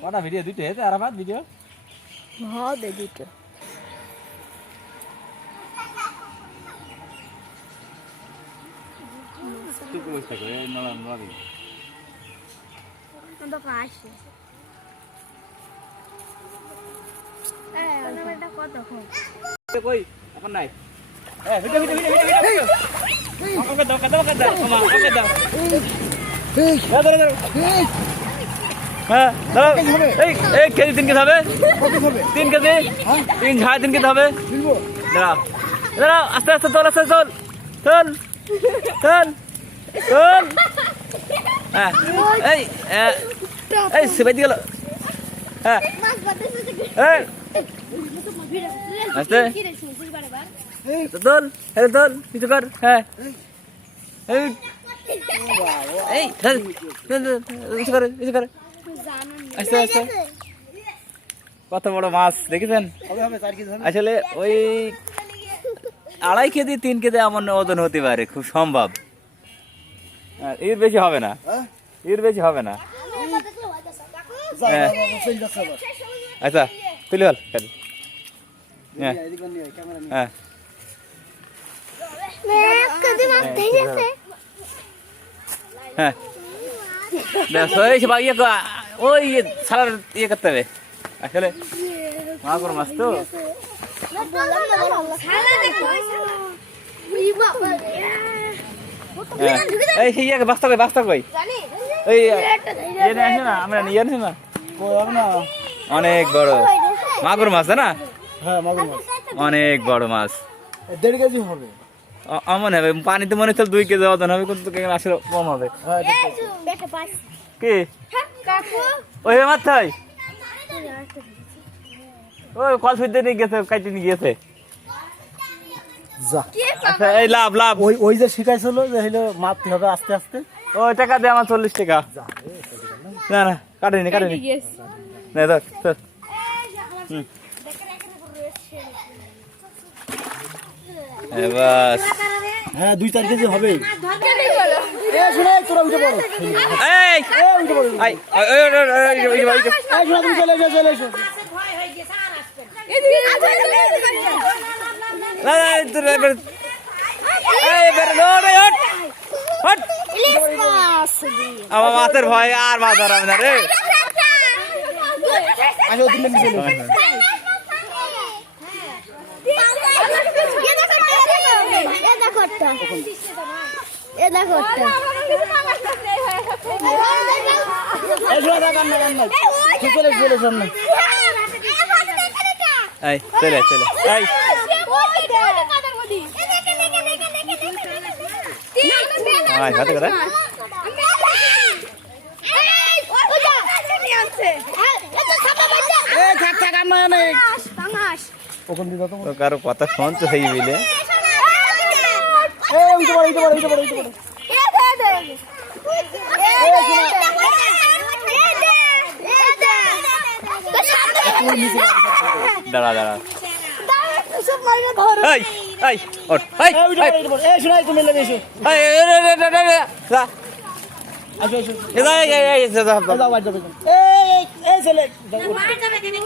কটা ভিডিও দুইটা হয়েছে আরাফাত ভিডিও হবে দুটো কই এখন নাই হ্যাঁ দাও এই এই কেজি তিন কেজি হবে। তিন কেজি। তিন ঝাড় তিন কেজি হবে। দাঁড়াও। দাঁড়াও আস্তে আস্তে চল আস্তে চল। চল। চল। চল। হ্যাঁ। এই এ, এই সেবাই গেল। হ্যাঁ। আস্তে। তো হ্যাঁ তোল কিছু কর। হ্যাঁ। এই। এই করে কিছু করে। আস্তে আস্তে কত বড় মাছ দেখেছেন? আসলে ওই আড়াই কেজি তিন কেজি এমন ওজন হতে পারে খুব সম্ভব। হ্যাঁ, এর বেশি হবে না। এর বেশি হবে না। হ্যাঁ। আচ্ছা তুলি হল হ্যাঁ। হ্যাঁ। হ্যাঁ। ওই ইয়ে কর- ইয়ে সালার ইয়ে করতে হবে। আসলে মাগুর মাছ তো। হ্যাঁ। এই ইয়ে বাস্তা কই বাস্তা কই ওই ইয়ে নিয়ে আসে না আমরা নিয়ে আসি না। অনেক বড়। মাগুর মাছ না? হ্যাঁ মাগুর মাছ। অনেক বড় মাছ। দেড় কেজি হবে। অমন হবে পানিতে মনে হচ্ছে দুই কেজি ওজন হবে কিন্তু কেন আসলে কম হবে। হ্যাঁ কি? ওই মারতে হয় ওই। কল ফিরতে নিয়ে গেছে কাইতে নিয়ে গেছে। যা। আচ্ছা এই লাভ লাভ। ওই ওই যে শিখাইছিল যে হলো মারতে হবে আস্তে আস্তে। ওই টাকা দে আমার চল্লিশ টাকা। না না কাটেনি কাটেনি না। ধর ধর। হুম। এ বাস হ্যাঁ দুই চার কেজি হবে আমার মাছের ভয় আর মাছ ধরাবে না রে আসো দিন দিন চলে এসো এ দেখো এই শোনা দা কান্না কান্না তুই চলে চলে সামনে। এই চলে চলে এই। আয় হাতে করে। ওখান দিয়ে কথা শুনতে হই বিলে এ উঠে পড়ো উঠে পড়ো উঠে পড়ো উঠে পড়ো দাঁড়া দাঁড়া এই এই ওঠ এই তুমি লেগে এসো। এই এই এই এই এই এই আসো আসো এই এই এই এই এই এই